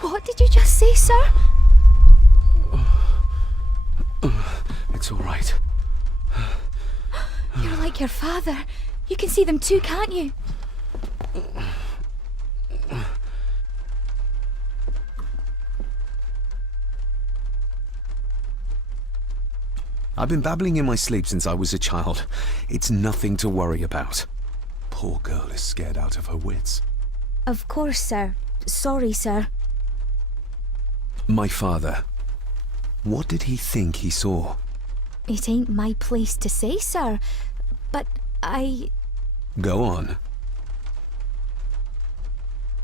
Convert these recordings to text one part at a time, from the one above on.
What did you just say, sir? It's all right. You're like your father. You can see them too, can't you? I've been babbling in my sleep since I was a child. It's nothing to worry about. Poor girl is scared out of her wits. Of course, sir. Sorry, sir. My father. What did he think he saw? It ain't my place to say, sir. But Go on.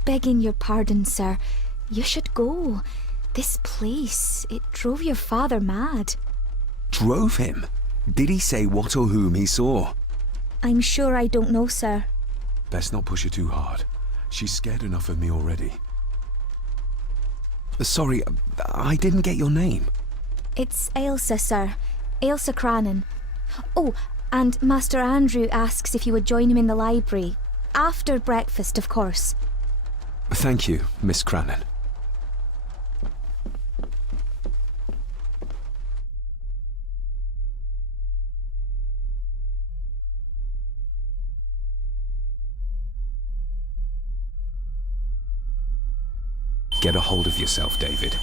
Begging your pardon, sir. You should go. This place, it drove your father mad. Drove him? Did he say what or whom he saw? I'm sure I don't know, sir. Best not push her too hard. She's scared enough of me already. Sorry, I didn't get your name. It's Ailsa, sir. Ailsa Crannan. Oh, and Master Andrew asks if you would join him in the library. After breakfast, of course. Thank you, Miss Crannan. Get a hold of yourself, David.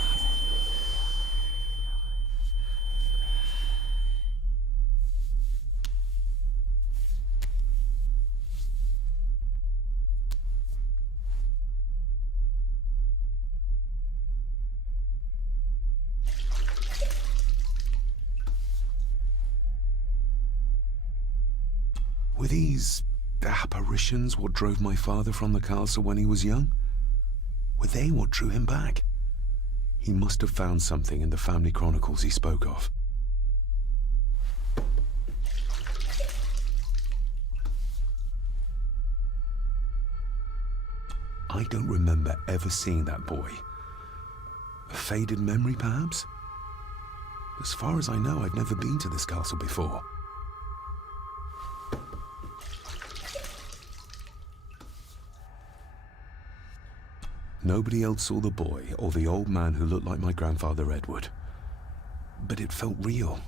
Were these apparitions what drove my father from the castle when he was young? Were they what drew him back? He must have found something in the family chronicles he spoke of. I don't remember ever seeing that boy. A faded memory, perhaps? As far as I know, I've never been to this castle before. Nobody else saw the boy or the old man who looked like my grandfather Edward. But it felt real,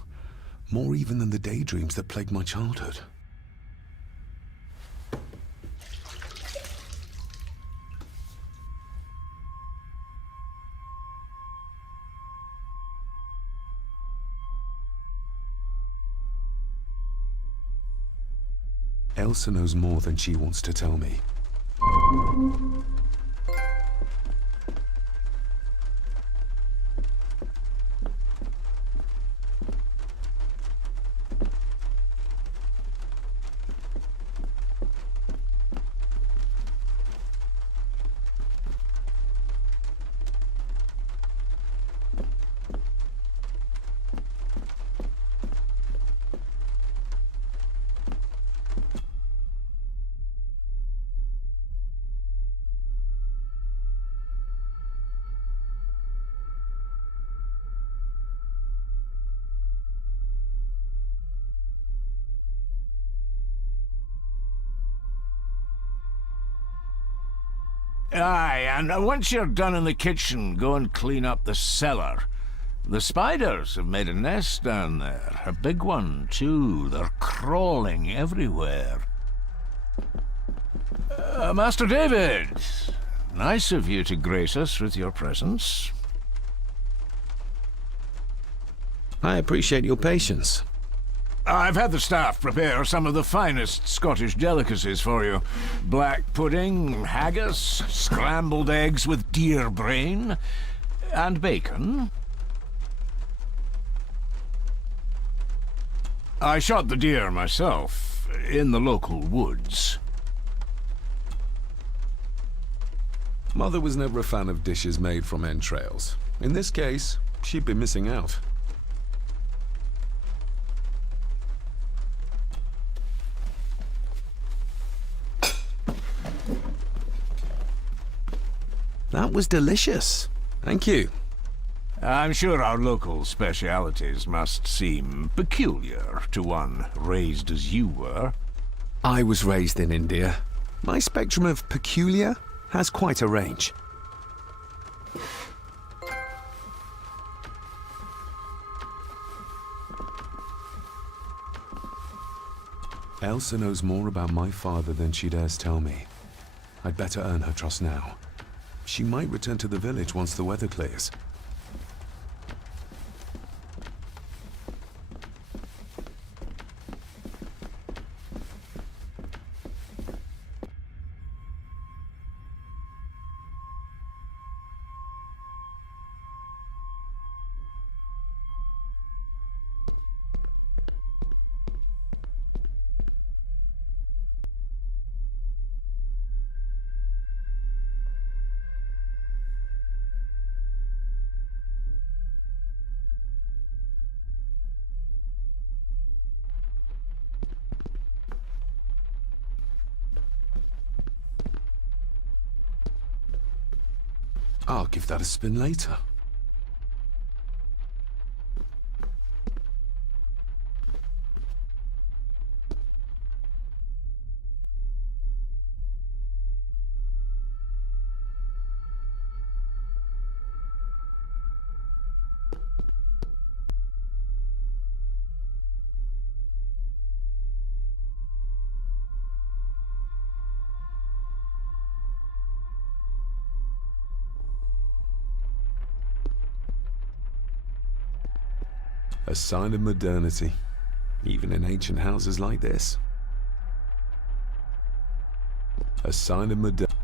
more even than the daydreams that plagued my childhood. Elsa knows more than she wants to tell me. Aye, and once you're done in the kitchen, go and clean up the cellar. The spiders have made a nest down there. A big one, too. They're crawling everywhere. Master David, nice of you to grace us with your presence. I appreciate your patience. I've had the staff prepare some of the finest Scottish delicacies for you. Black pudding, haggis, scrambled eggs with deer brain, and bacon. I shot the deer myself, in the local woods. Mother was never a fan of dishes made from entrails. In this case, she'd be missing out. That was delicious. Thank you. I'm sure our local specialities must seem peculiar to one raised as you were. I was raised in India. My spectrum of peculiar has quite a range. Elsa knows more about my father than she dares tell me. I'd better earn her trust now. She might return to the village once the weather clears. I'll give that a spin later. A sign of modernity, even in ancient houses like this. A sign of modernity.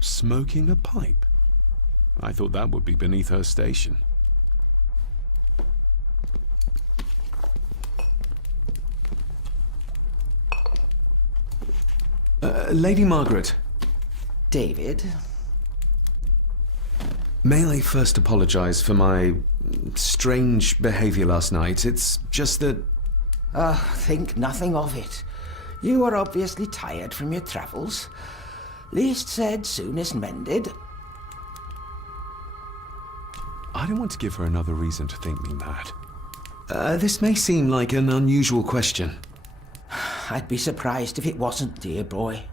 Smoking a pipe? I thought that would be beneath her station. Lady Margaret. David? May I first apologize for my strange behavior last night? It's just that... Think nothing of it. You are obviously tired from your travels. Least said, soonest mended. I don't want to give her another reason to think me mad. This may seem like an unusual question. I'd be surprised if it wasn't, dear boy.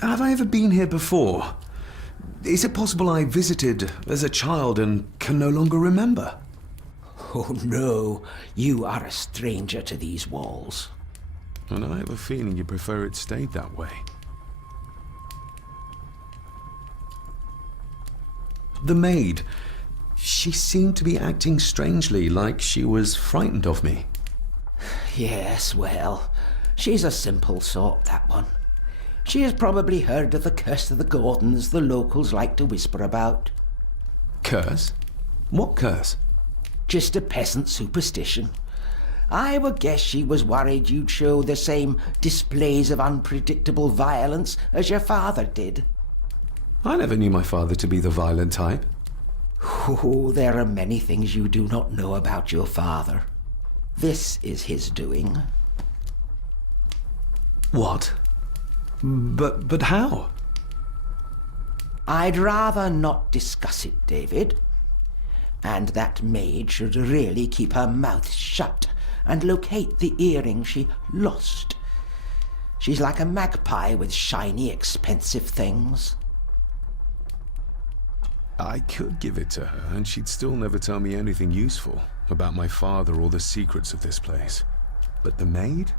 Have I ever been here before? Is it possible I visited as a child and can no longer remember? Oh no, you are a stranger to these walls. And I have a feeling you prefer it stayed that way. The maid. She seemed to be acting strangely, like she was frightened of me. Yes, well, she's a simple sort, that one. She has probably heard of the curse of the Gordons the locals like to whisper about. Curse? What curse? Just a peasant superstition. I would guess she was worried you'd show the same displays of unpredictable violence as your father did. I never knew my father to be the violent type. Oh, there are many things you do not know about your father. This is his doing. What? But how? I'd rather not discuss it, David. And that maid should really keep her mouth shut and locate the earring she lost. She's like a magpie with shiny, expensive things. I could give it to her, and she'd still never tell me anything useful about my father or the secrets of this place. But the maid?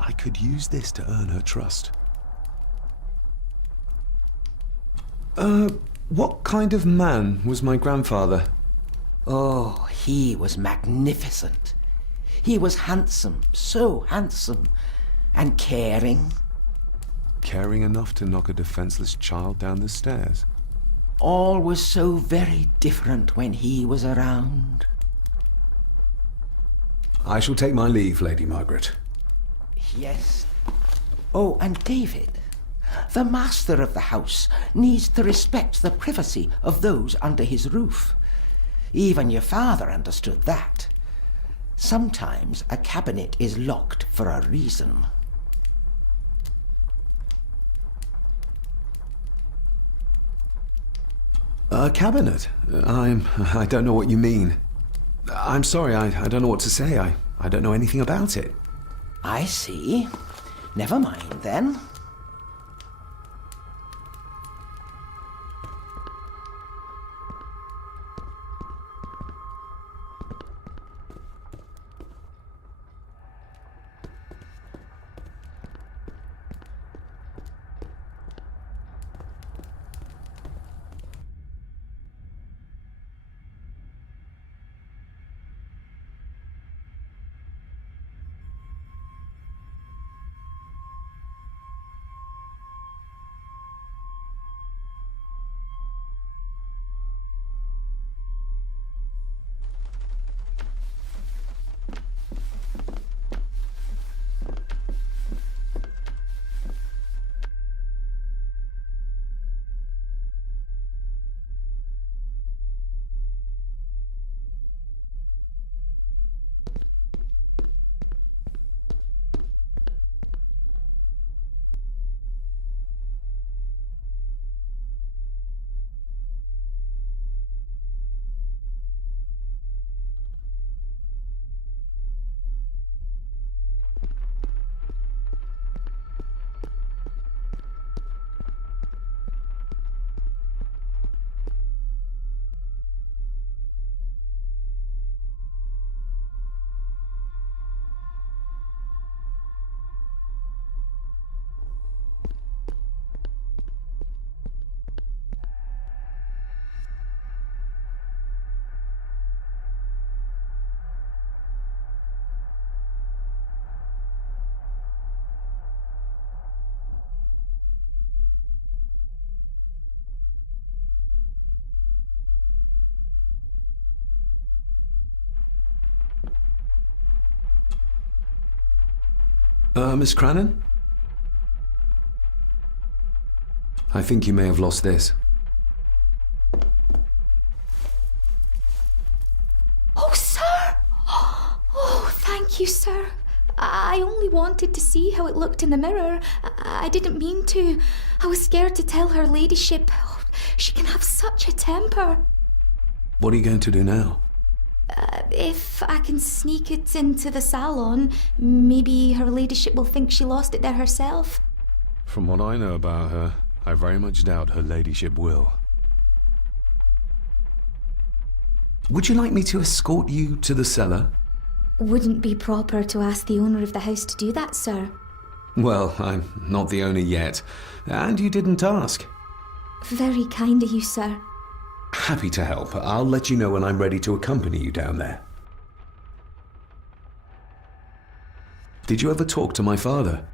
I could use this to earn her trust. What kind of man was my grandfather? Oh, he was magnificent. He was handsome, so handsome, and caring. Caring enough to knock a defenseless child down the stairs. All was so very different when he was around. I shall take my leave, Lady Margaret. Yes. Oh, and David, the master of the house needs to respect the privacy of those under his roof. Even your father understood that. Sometimes a cabinet is locked for a reason. A cabinet? I don't know what you mean. I'm sorry, I don't know what to say. I don't know anything about it. I see. Never mind, then. Miss Crannan? I think you may have lost this. Oh, sir! Oh, thank you, sir. I only wanted to see how it looked in the mirror. I didn't mean to. I was scared to tell her ladyship. Oh, she can have such a temper. What are you going to do now? If I can sneak it into the salon, maybe her ladyship will think she lost it there herself. From what I know about her, I very much doubt her ladyship will. Would you like me to escort you to the cellar? Wouldn't be proper to ask the owner of the house to do that, sir. Well, I'm not the owner yet, and you didn't ask. Very kind of you, sir. Happy to help. I'll let you know when I'm ready to accompany you down there. Did you ever talk to my father?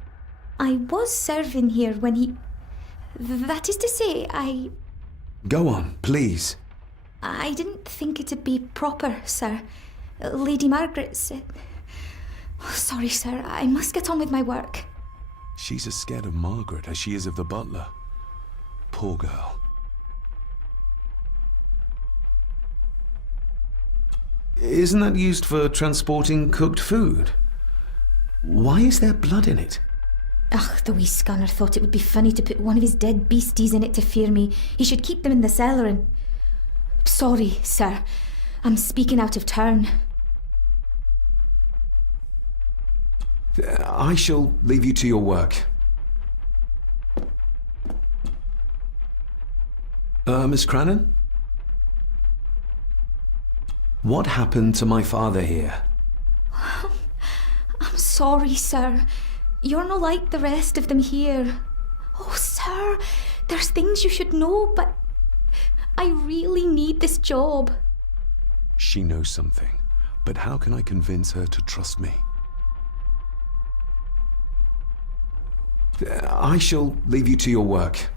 I was serving here when he... That is to say, Go on, please. I didn't think it'd be proper, sir. Lady Margaret said... Oh, sorry, sir. I must get on with my work. She's as scared of Margaret as she is of the butler. Poor girl. Isn't that used for transporting cooked food? Why is there blood in it? Ugh, the wee scunner thought it would be funny to put one of his dead beasties in it to fear me. He should keep them in the cellar and... Sorry, sir. I'm speaking out of turn. I shall leave you to your work. Miss Crannan? What happened to my father here? I'm sorry, sir. You're no like the rest of them here. Oh, sir, there's things you should know, but I really need this job. She knows something, but how can I convince her to trust me? I shall leave you to your work.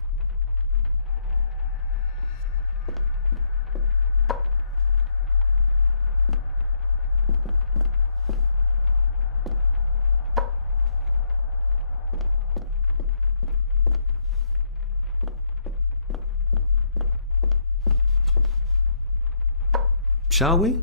shall we?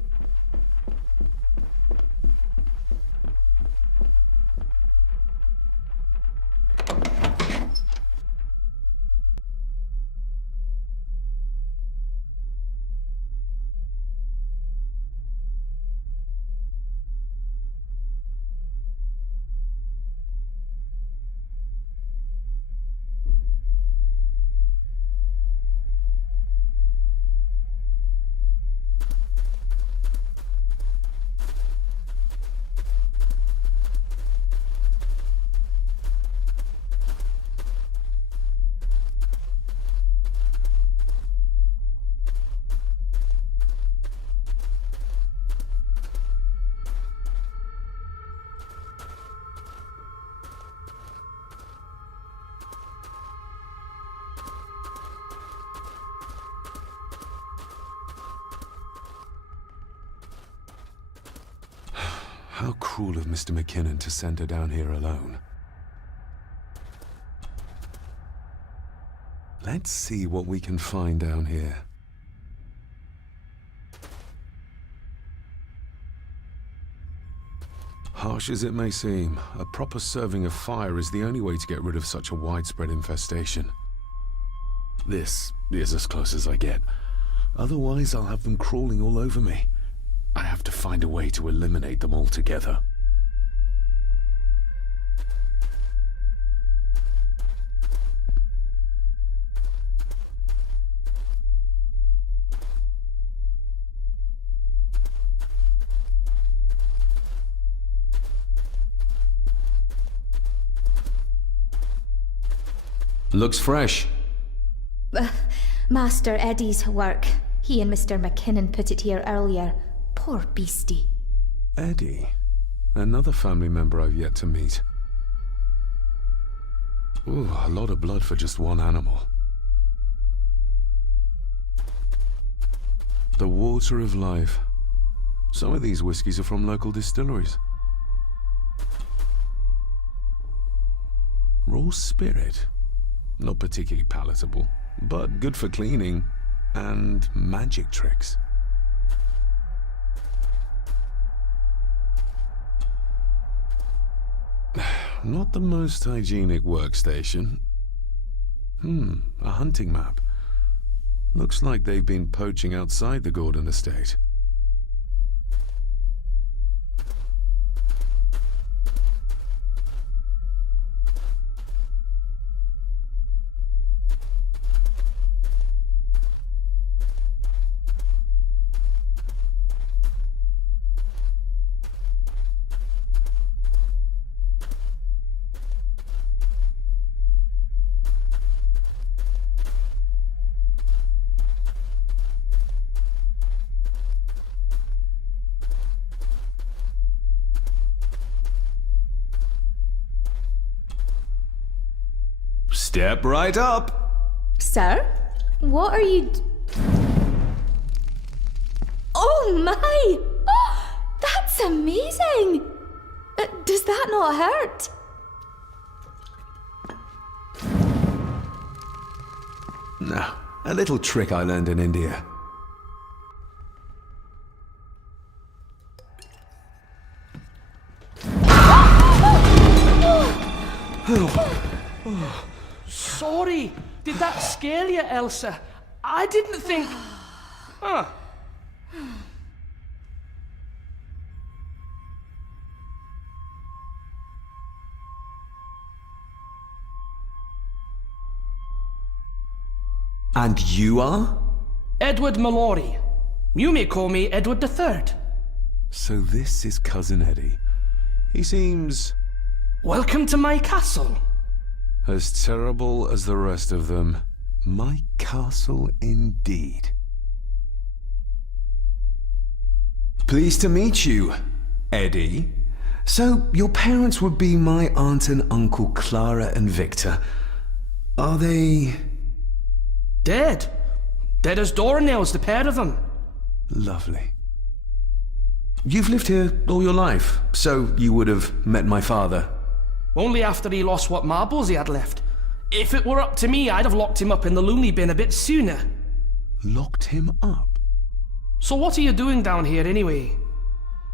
How cruel of Mr. McKinnon to send her down here alone. Let's see what we can find down here. Harsh as it may seem, a proper serving of fire is the only way to get rid of such a widespread infestation. This is as close as I get. Otherwise, I'll have them crawling all over me. I have to find a way to eliminate them altogether. Looks fresh. Master Eddie's work. He and Mr. McKinnon put it here earlier. Poor beastie. Eddie? Another family member I've yet to meet. Ooh, a lot of blood for just one animal. The water of life. Some of these whiskies are from local distilleries. Raw spirit. Not particularly palatable, but good for cleaning and magic tricks. Not the most hygienic workstation. A hunting map. Looks like they've been poaching outside the Gordon estate. Step right up. Sir? What are you... Oh my! Oh, that's amazing! Does that not hurt? No, a little trick I learned in India. Sorry, did that scare you, Elsa? I didn't think... Huh. And you are? Edward Mallory. You may call me Edward III. So this is Cousin Eddie. He seems... Welcome to my castle. as terrible as the rest of them. My castle indeed. Pleased to meet you, Eddie. So, your parents would be my aunt and uncle Clara and Victor. Are they... Dead. Dead as doornails, the pair of them. Lovely. You've lived here all your life, so you would have met my father. Only after he lost what marbles he had left. If it were up to me, I'd have locked him up in the loony bin a bit sooner. Locked him up? So what are you doing down here anyway?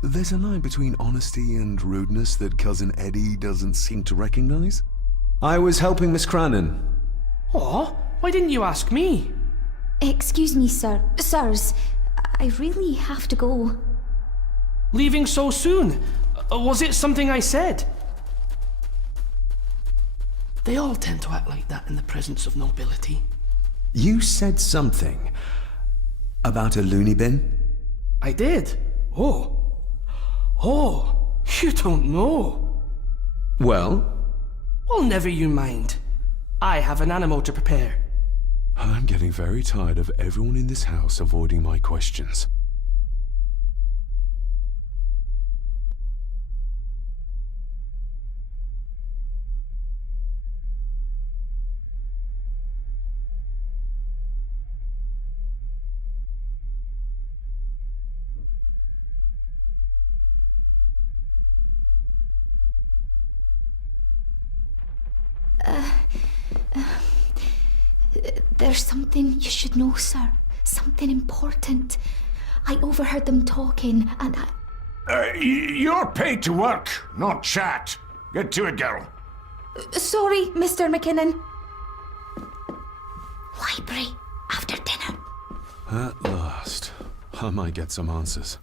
There's a line between honesty and rudeness that Cousin Eddie doesn't seem to recognize. I was helping Miss Crannan. Oh, why didn't you ask me? Excuse me, sir. Sirs, I really have to go. Leaving so soon? Was it something I said? They all tend to act like that in the presence of nobility. You said something about a loony bin? I did. Oh. Oh, you don't know. Well? Well, never you mind. I have an animal to prepare. I'm getting very tired of everyone in this house avoiding my questions. There's something you should know, sir. Something important. I overheard them talking, and You're paid to work, not chat. Get to it, girl. Sorry, Mr. McKinnon. Library, after dinner. At last, I might get some answers.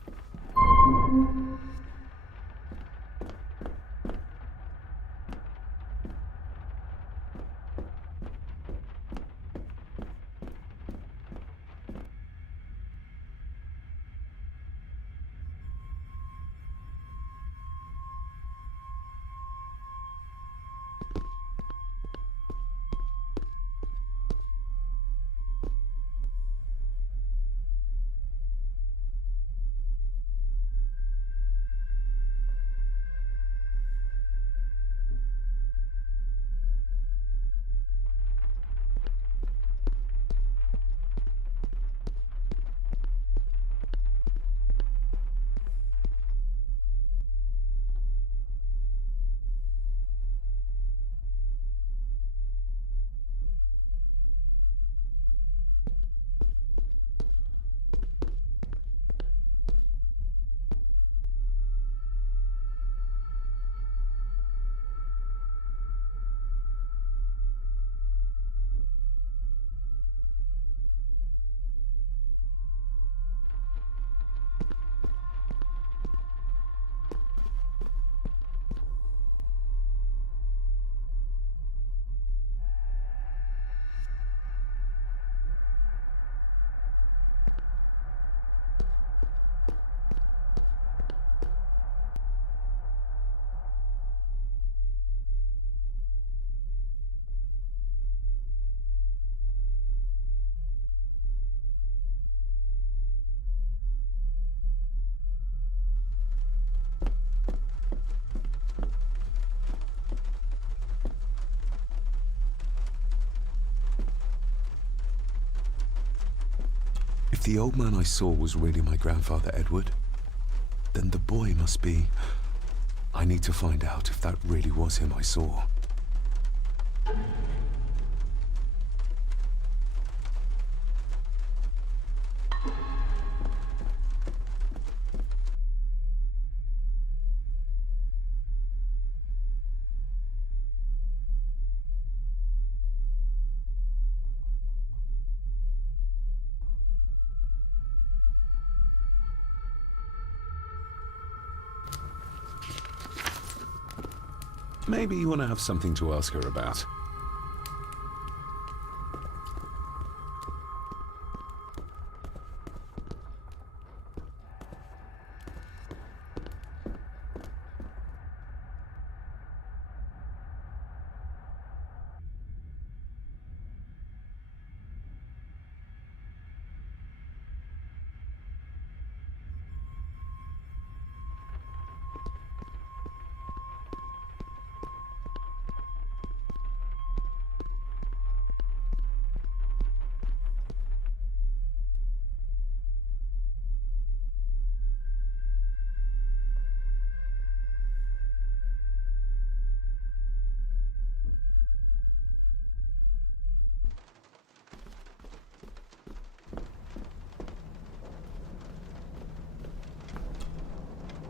If the old man I saw was really my grandfather Edward, then the boy must be... I need to find out if that really was him I saw. Maybe you want to have something to ask her about.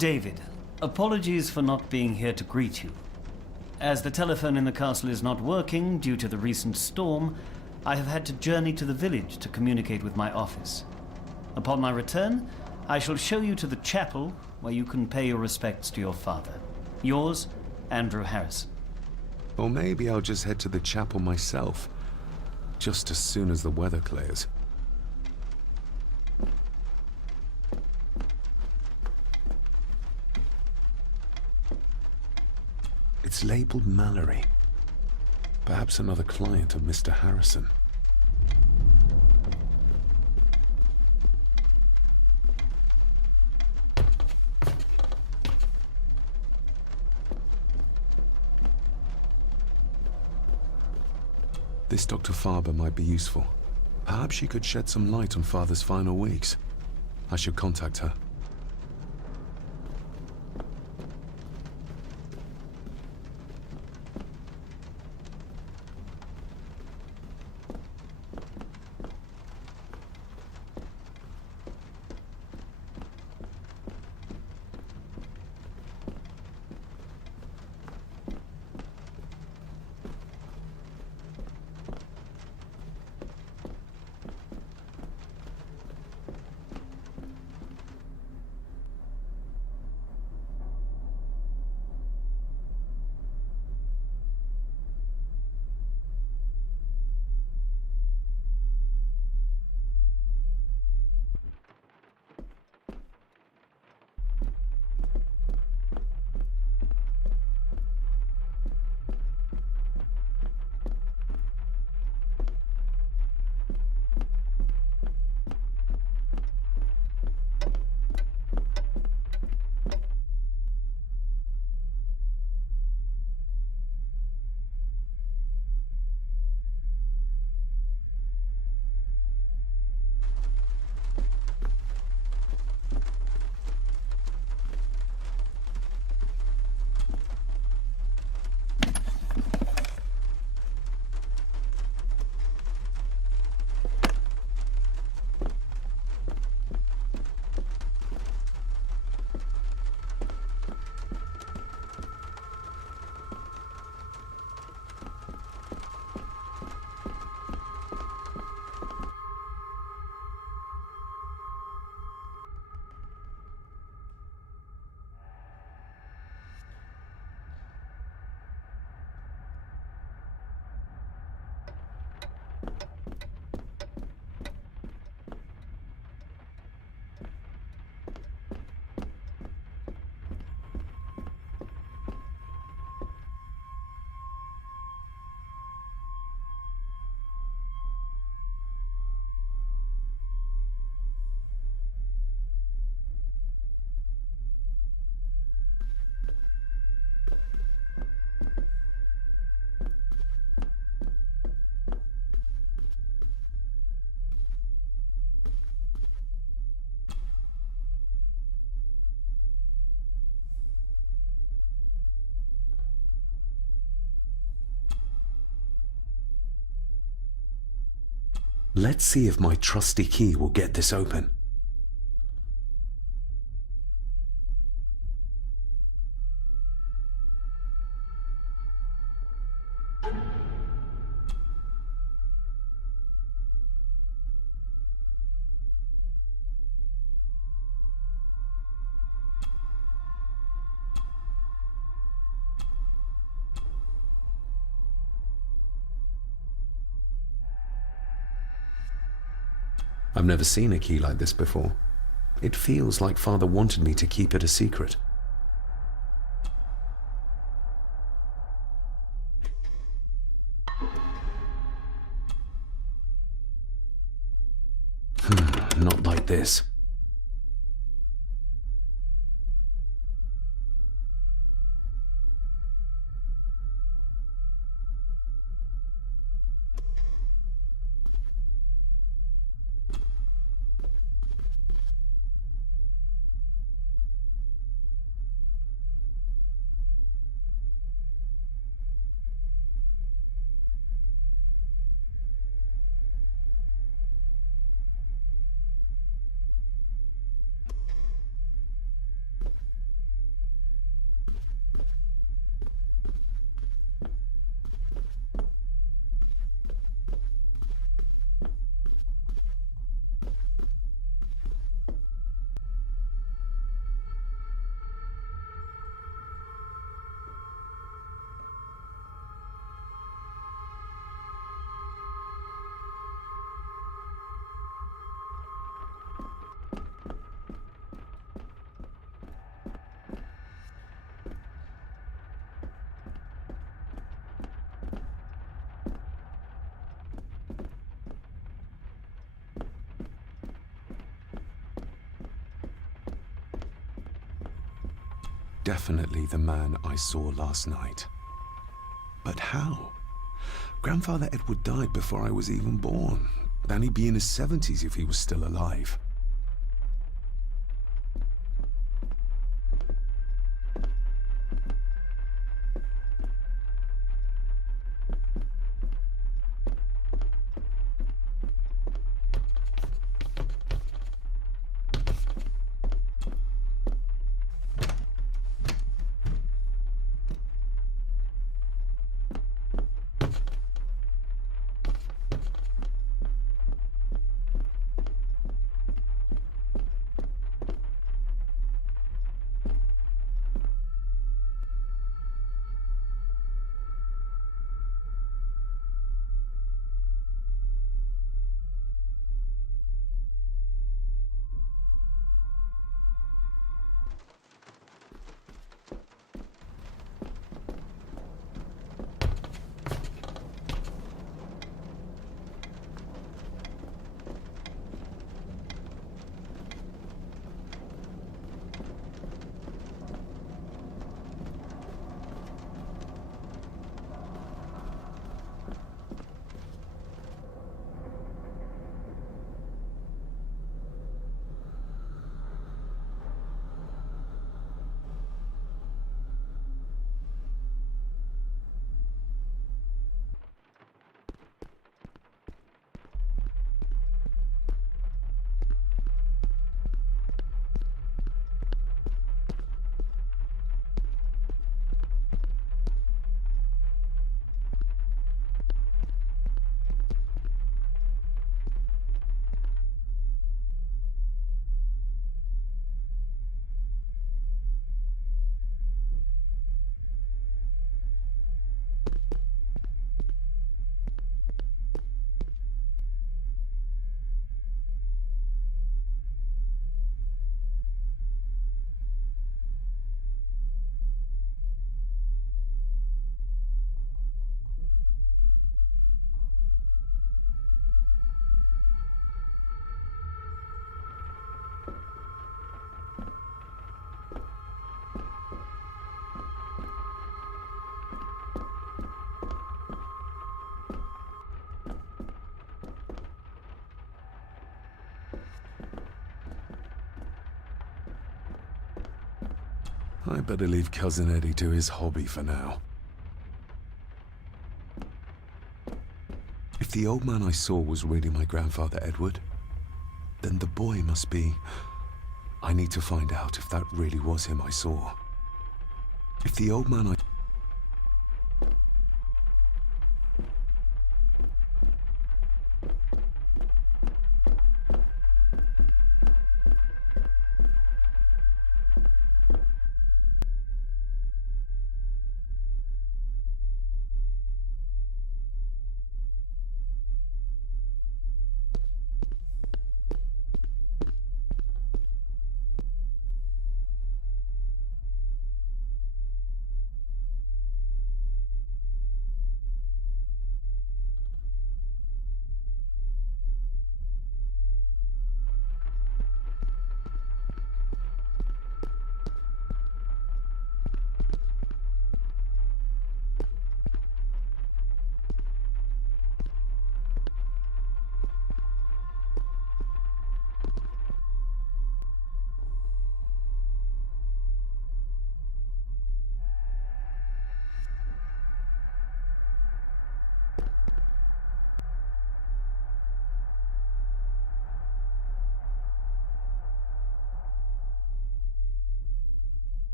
David, apologies for not being here to greet you. As the telephone in the castle is not working due to the recent storm, I have had to journey to the village to communicate with my office. Upon my return, I shall show you to the chapel where you can pay your respects to your father. Yours, Andrew Harrison. Or maybe I'll just head to the chapel myself, just as soon as the weather clears. It's labeled Mallory. Perhaps another client of Mr. Harrison. This Dr. Farber might be useful. Perhaps she could shed some light on Father's final weeks. I should contact her. Let's see if my trusty key will get this open. I've never seen a key like this before. It feels like Father wanted me to keep it a secret. Not like this. definitely the man I saw last night. But how? Grandfather Edward died before I was even born, and he'd be in his 70s if he was still alive. I better leave Cousin Eddie to his hobby for now. If the old man I saw was really my grandfather Edward, then the boy must be... I need to find out if that really was him I saw. If the old man I...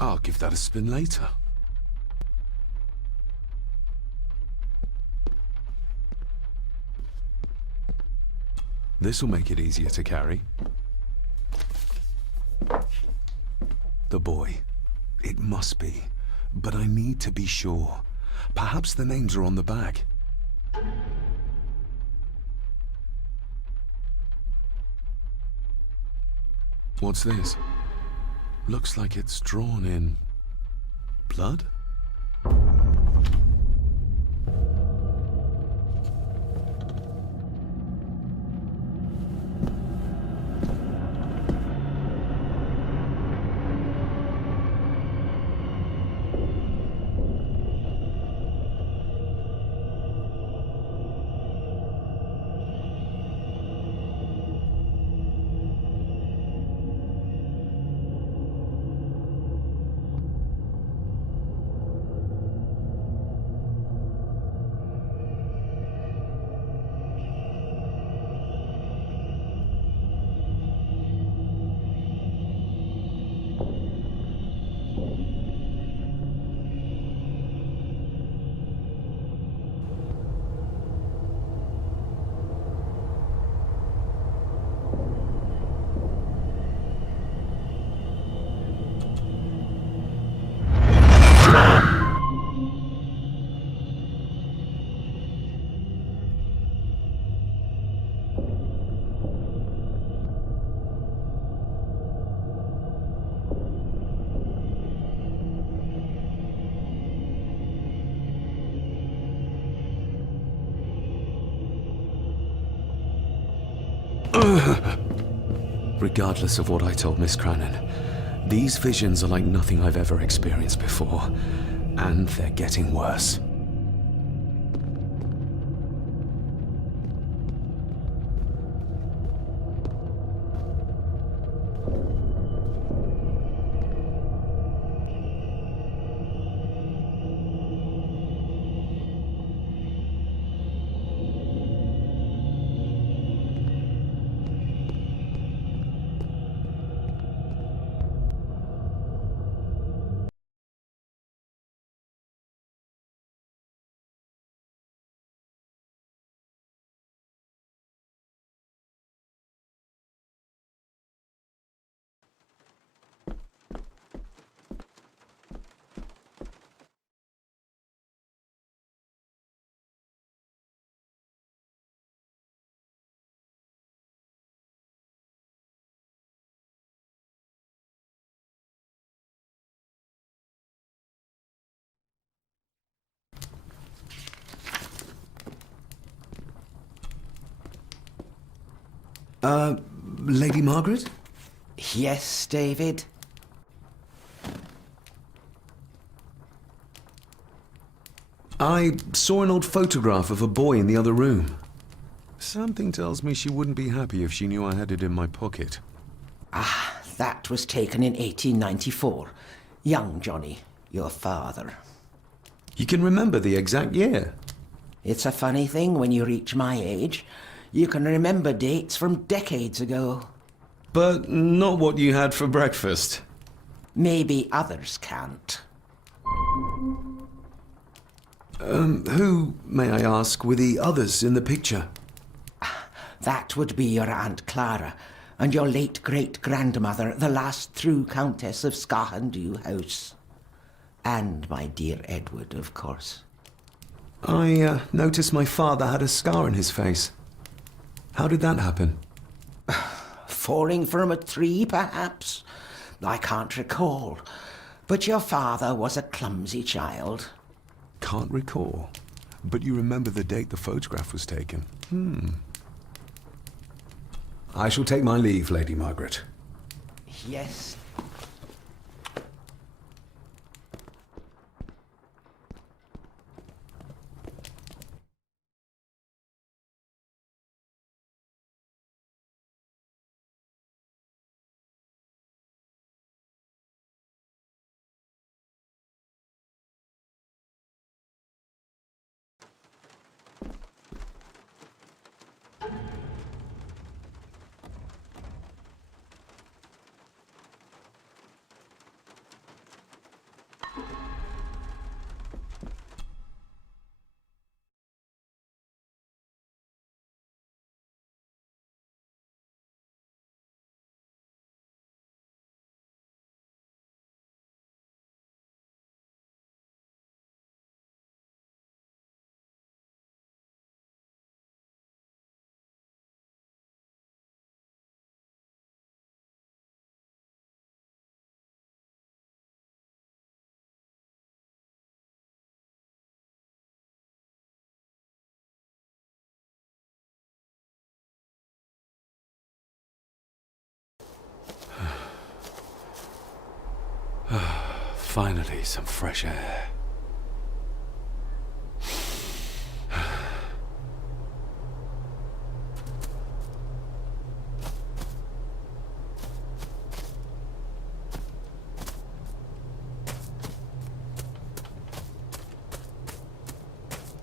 I'll give that a spin later. This'll make it easier to carry. The boy. It must be. But I need to be sure. Perhaps the names are on the back. What's this? Looks like it's drawn in blood? Regardless of what I told Miss Crannan, these visions are like nothing I've ever experienced before, and they're getting worse. Lady Margaret? Yes, David? I saw an old photograph of a boy in the other room. Something tells me she wouldn't be happy if she knew I had it in my pocket. Ah, that was taken in 1894. Young Johnny, your father. You can remember the exact year? It's a funny thing when you reach my age. You can remember dates from decades ago. But not what you had for breakfast. Maybe others can't. Who, may I ask, were the others in the picture? That would be your Aunt Clara and your late great-grandmother, the last true Countess of Scahandew House. And my dear Edward, of course. I noticed my father had a scar on his face. How did that happen? Falling from a tree, perhaps? I can't recall. But your father was a clumsy child. Can't recall. But you remember the date the photograph was taken. I shall take my leave, Lady Margaret. Yes. Finally, some fresh air.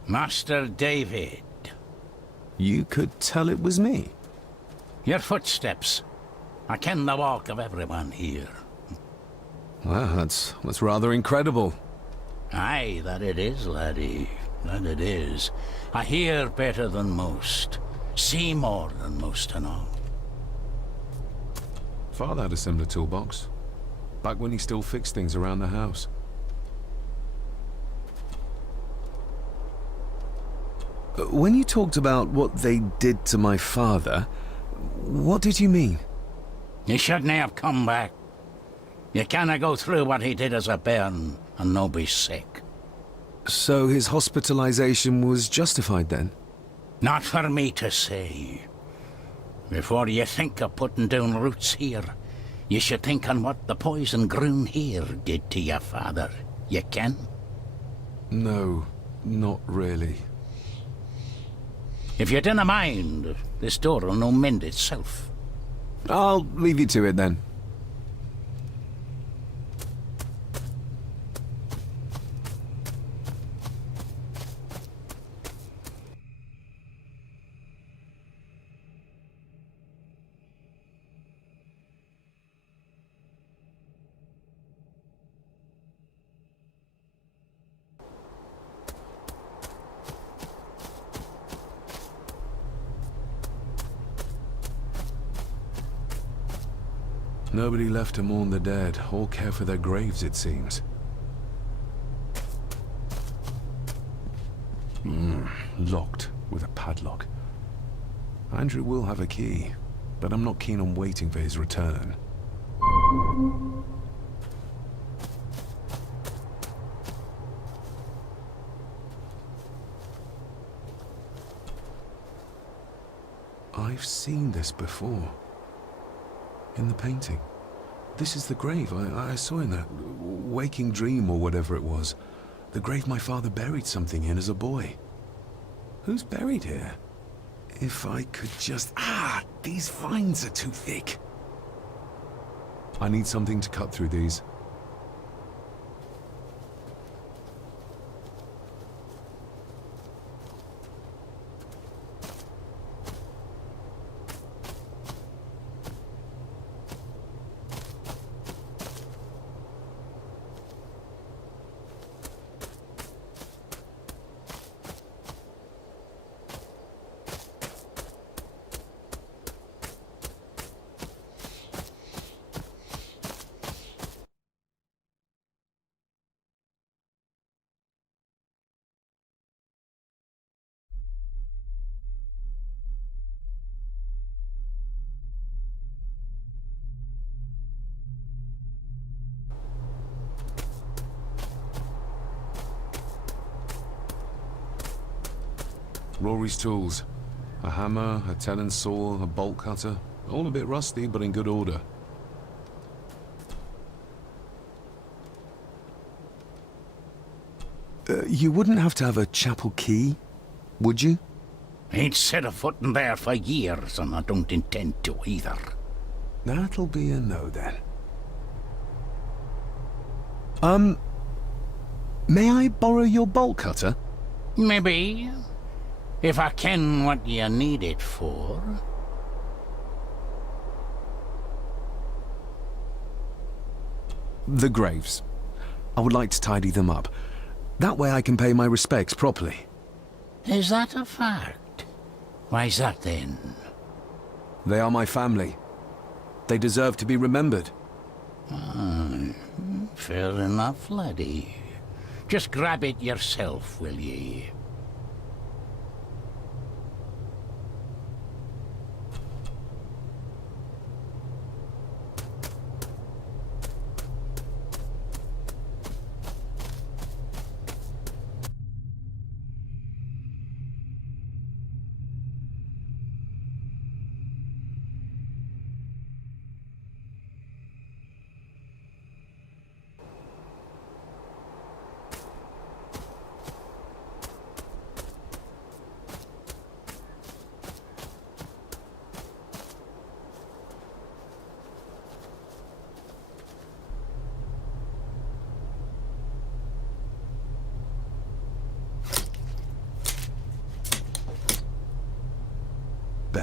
Master David. You could tell it was me. Your footsteps. I ken the walk of everyone here. Well, that's rather incredible. Aye, that it is, laddie. That it is. I hear better than most. See more than most and all. Father had a similar toolbox. Back when he still fixed things around the house. When you talked about what they did to my father, what did you mean? He shouldn't have come back. You canna go through what he did as a bairn and no be sick. So his hospitalization was justified then? Not for me to say. Before you think of putting down roots here, you should think on what the poison grown here did to your father. You can? No, not really. If you dinna mind, this door'll no mend itself. I'll leave you to it then. Nobody left to mourn the dead, or care for their graves, it seems. Locked with a padlock. Andrew will have a key, but I'm not keen on waiting for his return. I've seen this before. In the painting. This is the grave I saw in that waking dream or whatever it was. The grave my father buried something in as a boy. Who's buried here? If I could just... these vines are too thick. I need something to cut through these. Rory's tools. A hammer, a tenon saw, a bolt cutter. All a bit rusty, but in good order. You wouldn't have to have a chapel key, would you? Ain't set a foot in there for years, and I don't intend to either. That'll be a no, then. May I borrow your bolt cutter? Maybe. If I ken what you need it for. The graves. I would like to tidy them up. That way I can pay my respects properly. Is that a fact? Why's that then? They are my family. They deserve to be remembered. Fair enough, laddie. Just grab it yourself, will ye?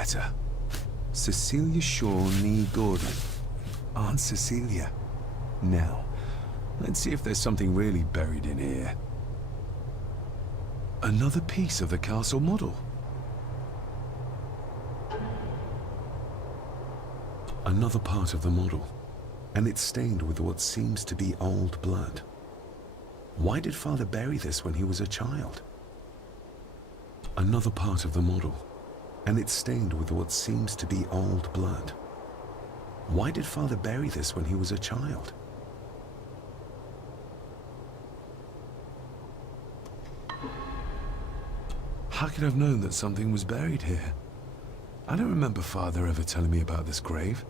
letter. Cecilia Shaw Nee Gordon. Aunt Cecilia. Now, let's see if there's something really buried in here. Another piece of the castle model. Another part of the model, and it's stained with what seems to be old blood. Why did Father bury this when he was a child? Another part of the model, and it's stained with what seems to be old blood. Why did Father bury this when he was a child? How could I have known that something was buried here? I don't remember Father ever telling me about this grave.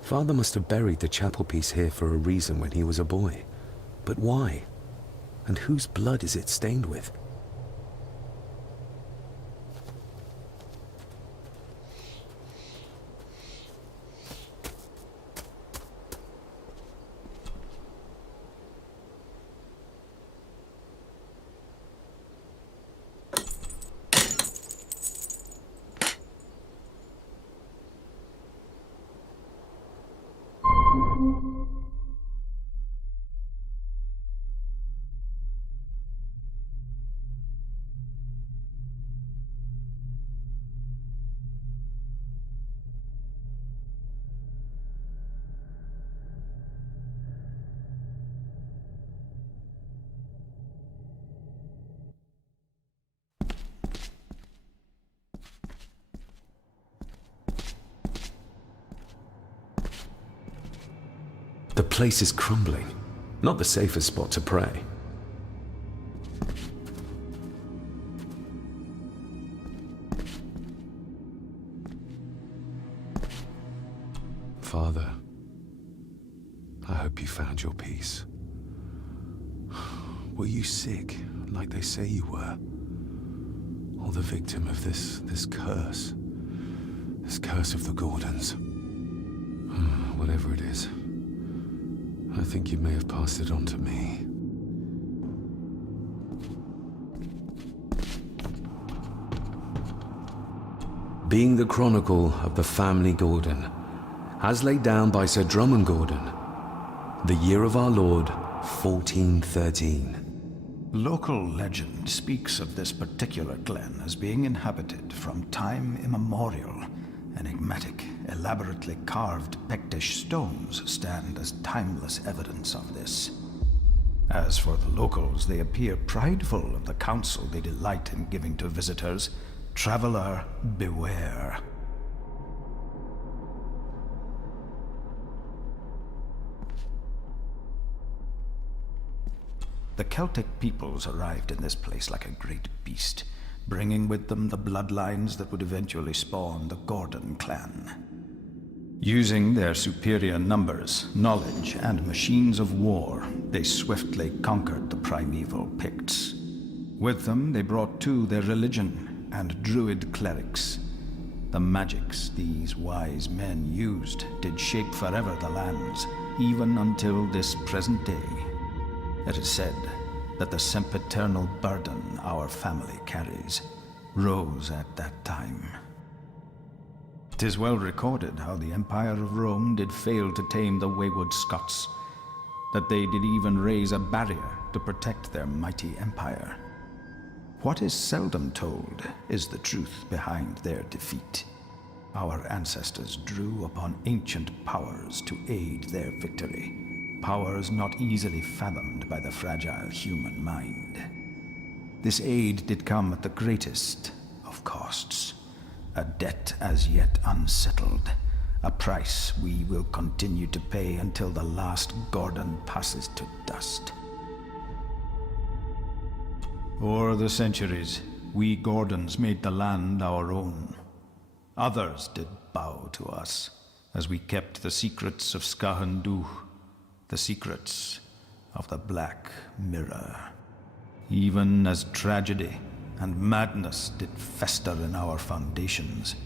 Father must have buried the chapel piece here for a reason when he was a boy. But why? And whose blood is it stained with? The place is crumbling. Not the safest spot to pray. Father, I hope you found your peace. Were you sick, like they say you were? Or the victim of this curse? This curse of the Gordons? Whatever it is, I think you may have passed it on to me. Being the chronicle of the family Gordon, as laid down by Sir Drummond Gordon, the year of our Lord, 1413. Local legend speaks of this particular glen as being inhabited from time immemorial. Enigmatic, elaborately carved Pictish stones stand as timeless evidence of this. As for the locals, they appear prideful of the counsel they delight in giving to visitors. Traveler, beware. The Celtic peoples arrived in this place like a great beast, bringing with them the bloodlines that would eventually spawn the Gordon clan. Using their superior numbers, knowledge, and machines of war, they swiftly conquered the primeval Picts. With them, they brought too their religion and druid clerics. The magics these wise men used did shape forever the lands, even until this present day. It is said that the sempiternal burden our family carries rose at that time. 'Tis well recorded how the Empire of Rome did fail to tame the wayward Scots, that they did even raise a barrier to protect their mighty empire. What is seldom told is the truth behind their defeat. Our ancestors drew upon ancient powers to aid their victory. Powers not easily fathomed by the fragile human mind. This aid did come at the greatest of costs, a debt as yet unsettled, a price we will continue to pay until the last Gordon passes to dust. O'er the centuries, we Gordons made the land our own. Others did bow to us, as we kept the secrets of Scahandu, the secrets of the Black Mirror. Even as tragedy and madness did fester in our foundations,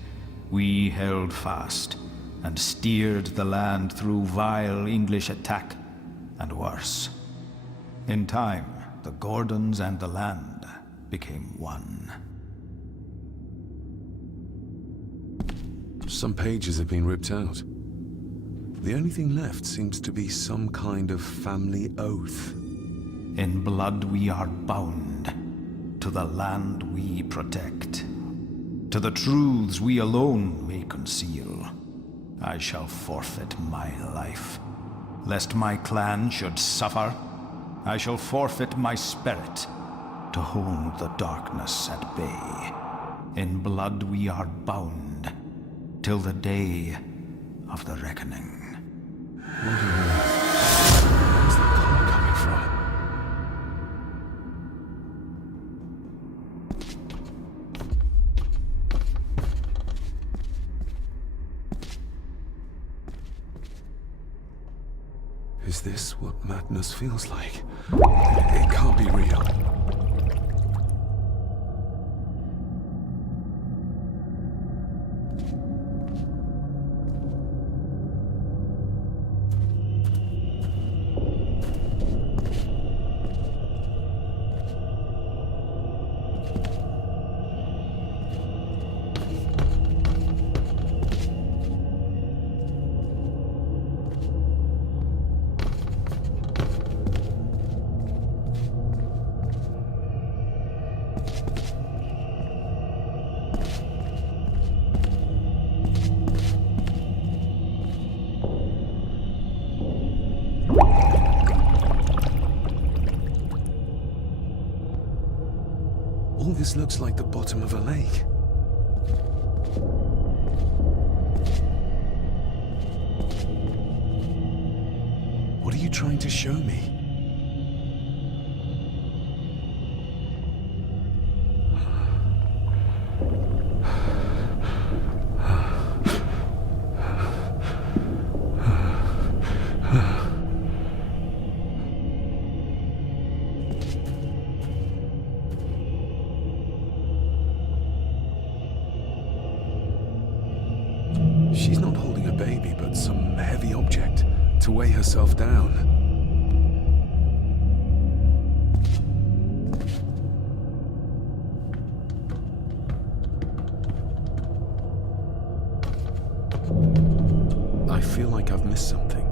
we held fast and steered the land through vile English attack and worse. In time, the Gordons and the land became one. Some pages have been ripped out. The only thing left seems to be some kind of family oath. In blood we are bound to the land we protect, to the truths we alone may conceal. I shall forfeit my life, lest my clan should suffer. I shall forfeit my spirit to hold the darkness at bay. In blood we are bound till the day of the reckoning. Where's the call coming from? Is this what madness feels like? It can't be real. All this looks like the bottom of a lake. What are you trying to show me? She's not holding a baby, but some heavy object to weigh herself down. I feel like I've missed something.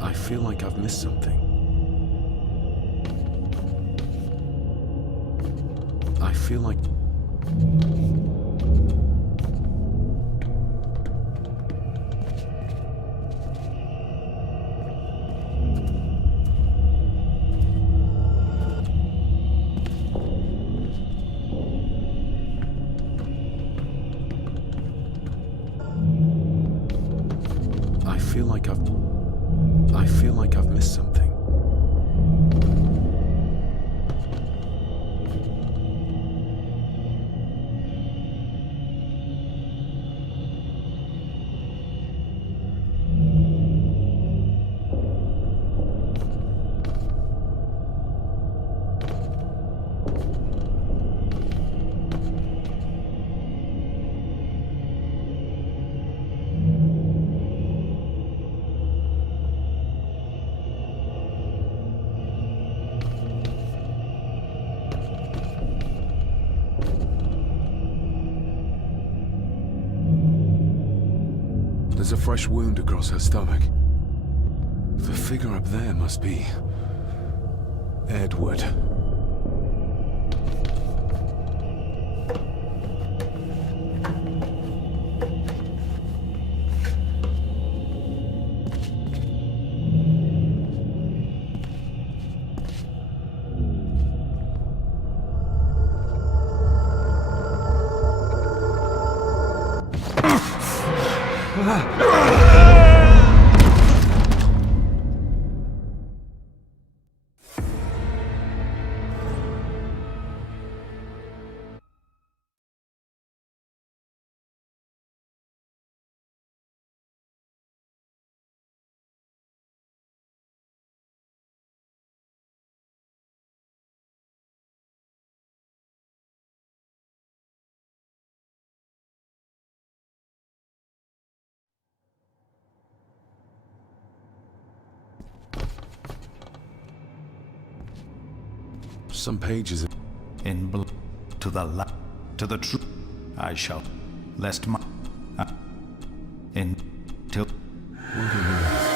I feel like I've missed something. I feel like... I feel like I've missed something. There's a fresh wound across her stomach. The figure up there must be... Edward. some pages. In blood, to the light, to the truth, I shall, lest my... in... till... What on earth?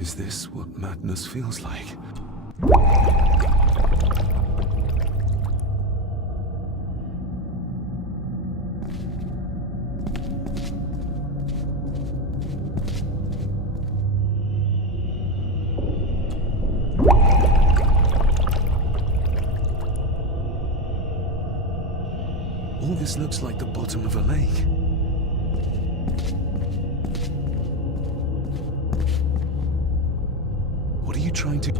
Is this what madness feels like? All this looks like the bottom of a lake. What are you trying to...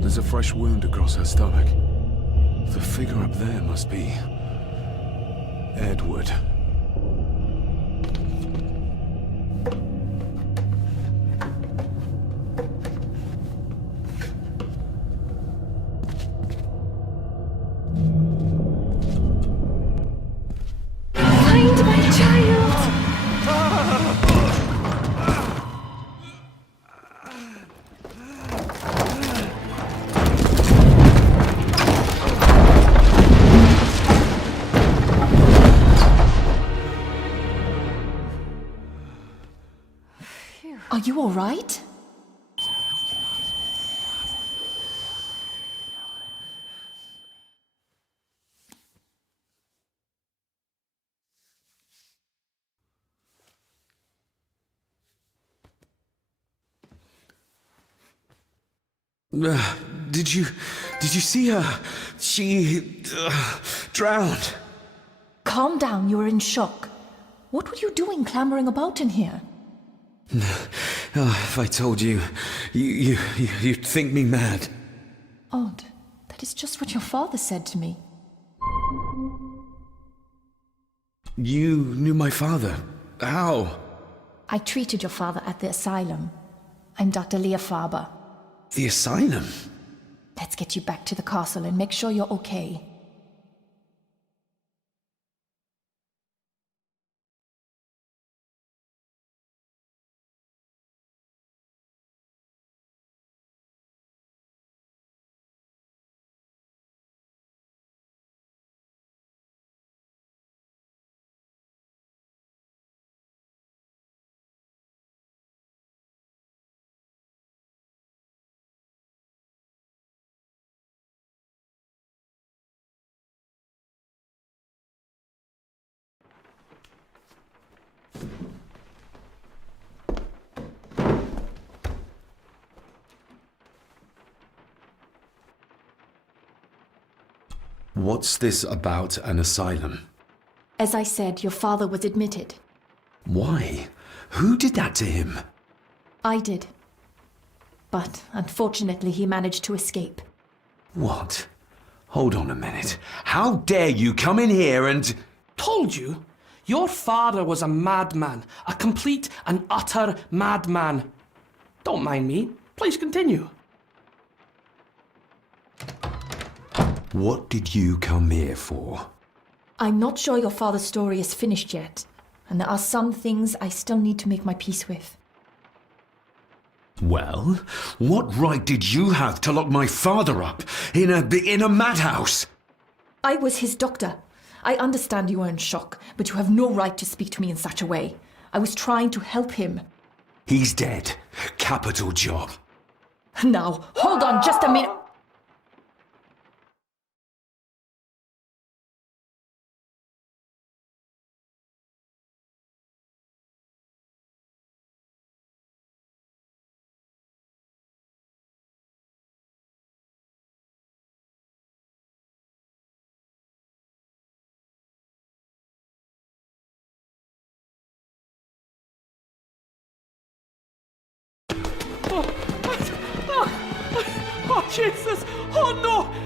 There's a fresh wound across her stomach. The figure up there must be... Edward. Find my child! Are you all right? Did you see her? She... drowned. Calm down, you're in shock. What were you doing clambering about in here? If I told you, you'd think me mad. Odd. That is just what your father said to me. You knew my father. How? I treated your father at the asylum. I'm Dr. Leah Faber. The asylum? Let's get you back to the castle and make sure you're okay. What's this about an asylum? As I said, your father was admitted. Why? Who did that to him? I did. But unfortunately, he managed to escape. What? Hold on a minute. How dare you come in here and... Told you? Your father was a madman. A complete and utter madman. Don't mind me. Please continue. What did you come here for? I'm not sure your father's story is finished yet, and there are some things I still need to make my peace with. Well, what right did you have to lock my father up in a madhouse? I was his doctor. I understand you are in shock, but you have no right to speak to me in such a way. I was trying to help him. He's dead. Capital job. Now, hold on just a minute. Oh, Jesus! Oh, no!